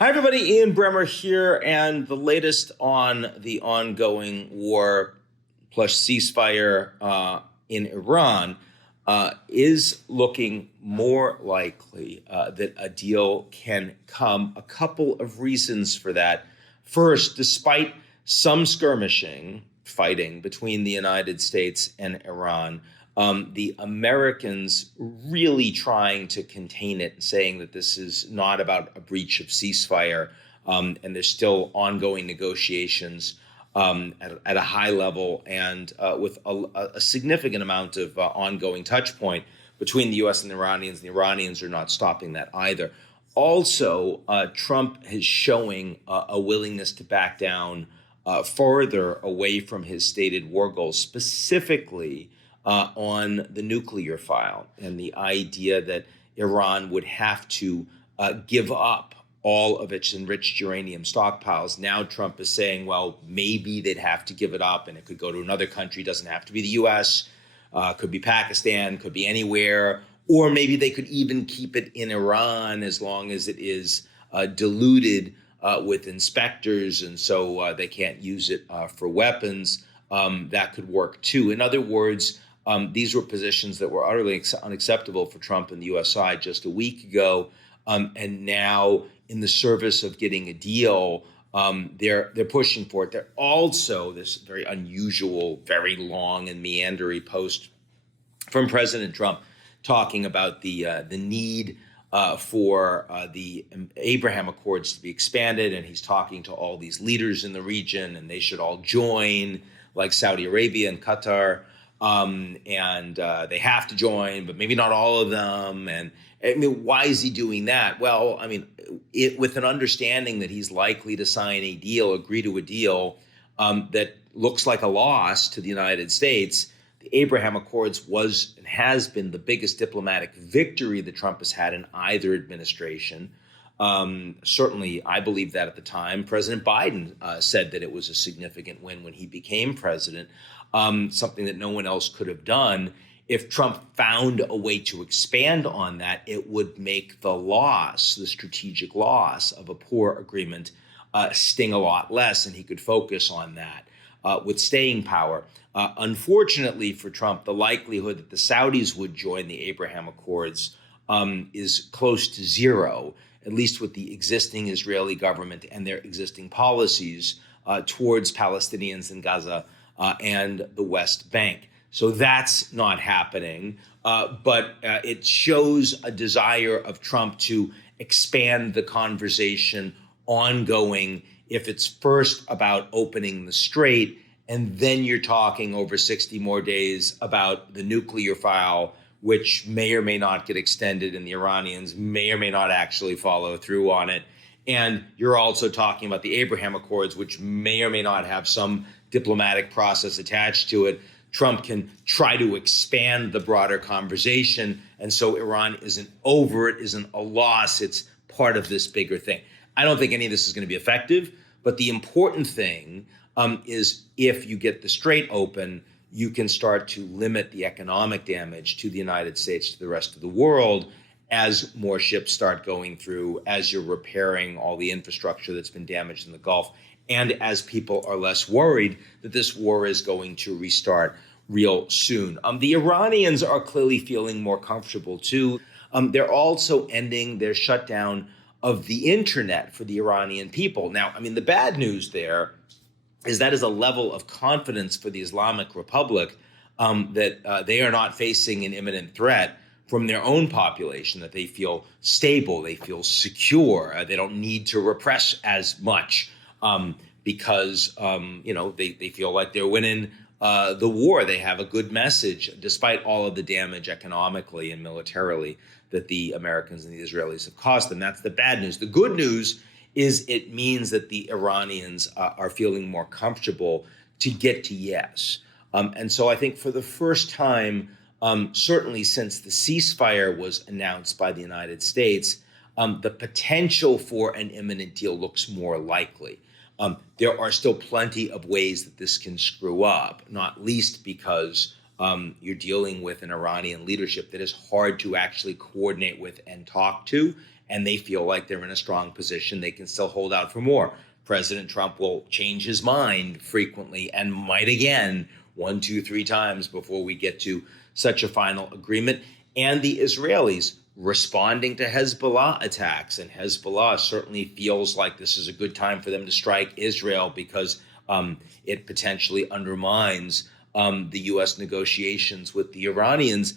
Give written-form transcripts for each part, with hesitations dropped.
Hi, everybody. Ian Bremmer here, and the latest on the ongoing war plus ceasefire in Iran is looking more likely that a deal can come. A couple of reasons for that. First, despite some skirmishing, fighting between the United States and Iran, the Americans really trying to contain it and saying that this is not about a breach of ceasefire, and there's still ongoing negotiations at a high level and with a significant amount of ongoing touch point between the U.S. and the Iranians. The Iranians are not stopping that either. Also, Trump is showing a willingness to back down further away from his stated war goals, specifically on the nuclear file and the idea that Iran would have to give up all of its enriched uranium stockpiles. Now Trump is saying, well, maybe they'd have to give it up and it could go to another country. It doesn't have to be the U.S., could be Pakistan, could be anywhere, or maybe they could even keep it in Iran as long as it is diluted with inspectors, and so they can't use it for weapons. That could work too. In other words, these were positions that were utterly unacceptable for Trump and the U.S. side just a week ago, and now in the service of getting a deal, they're pushing for it. They're also this very unusual, very long and meandery post from President Trump talking about the need for the Abraham Accords to be expanded, and he's talking to all these leaders in the region, and they should all join, like Saudi Arabia and Qatar. And they have to join, but maybe not all of them. And I mean, why is he doing that? Well, I mean, with an understanding that he's likely to sign a deal, agree to a deal that looks like a loss to the United States. The Abraham Accords was and has been the biggest diplomatic victory that Trump has had in either administration. Certainly, I believe that at the time. President Biden said that it was a significant win when he became president, something that no one else could have done. If Trump found a way to expand on that, it would make the loss, the strategic loss of a poor agreement, sting a lot less, and he could focus on that with staying power. Unfortunately for Trump, the likelihood that the Saudis would join the Abraham Accords is close to zero, at least with the existing Israeli government and their existing policies towards Palestinians in Gaza and the West Bank. So that's not happening, but it shows a desire of Trump to expand the conversation ongoing. If it's first about opening the strait, and then you're talking over 60 more days about the nuclear file, which may or may not get extended, and the Iranians may or may not actually follow through on it. And you're also talking about the Abraham Accords, which may or may not have some diplomatic process attached to it. Trump can try to expand the broader conversation. And so Iran isn't over it, isn't a loss. It's part of this bigger thing. I don't think any of this is going to be effective. But the important thing is if you get the strait open, you can start to limit the economic damage to the United States, to the rest of the world, as more ships start going through, as you're repairing all the infrastructure that's been damaged in the Gulf, and as people are less worried that this war is going to restart real soon. The Iranians are clearly feeling more comfortable, too. They're also ending their shutdown of the internet for the Iranian people. Now, I mean, the bad news there is that is a level of confidence for the Islamic Republic that they are not facing an imminent threat from their own population, that they feel stable, they feel secure, they don't need to repress as much because, they feel like they're winning the war. They have a good message, despite all of the damage economically and militarily that the Americans and the Israelis have caused them. That's the bad news. The good news is it means that the Iranians are feeling more comfortable to get to yes. And so I think for the first time, certainly since the ceasefire was announced by the United States, the potential for an imminent deal looks more likely. There are still plenty of ways that this can screw up, not least because you're dealing with an Iranian leadership that is hard to actually coordinate with and talk to. and they feel like they're in a strong position. They can still hold out for more. President Trump will change his mind frequently and might again 1, 2, 3 times before we get to such a final agreement. And the Israelis responding to Hezbollah attacks. And Hezbollah certainly feels like this is a good time for them to strike Israel because it potentially undermines the U.S. negotiations with the Iranians.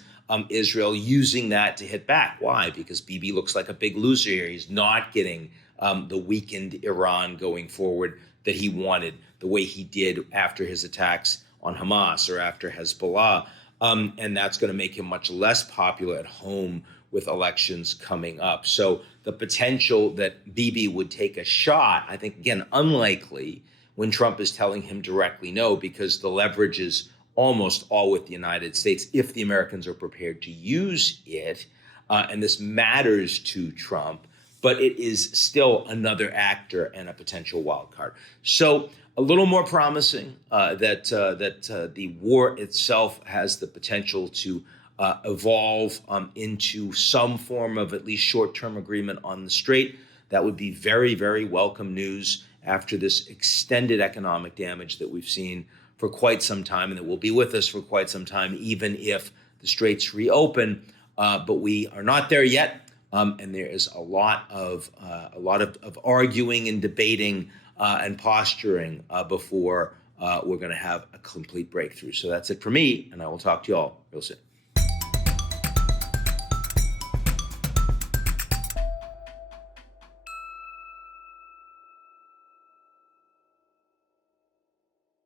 Israel using that to hit back. Why? Because Bibi looks like a big loser here. He's not getting the weakened Iran going forward that he wanted, the way he did after his attacks on Hamas or after Hezbollah. And that's going to make him much less popular at home with elections coming up. So the potential that Bibi would take a shot, I think, again, unlikely when Trump is telling him directly no, because the leverage is almost all with the United States if the Americans are prepared to use it. And this matters to Trump, but it is still another actor and a potential wild card. So a little more promising that the war itself has the potential to evolve into some form of at least short-term agreement on the Strait. That would be very, very welcome news after this extended economic damage that we've seen for quite some time and that will be with us for quite some time, even if the Straits reopen. But we are not there yet, and there is a lot of arguing and debating and posturing before we're going to have a complete breakthrough. So that's it for me, and I will talk to you all real soon.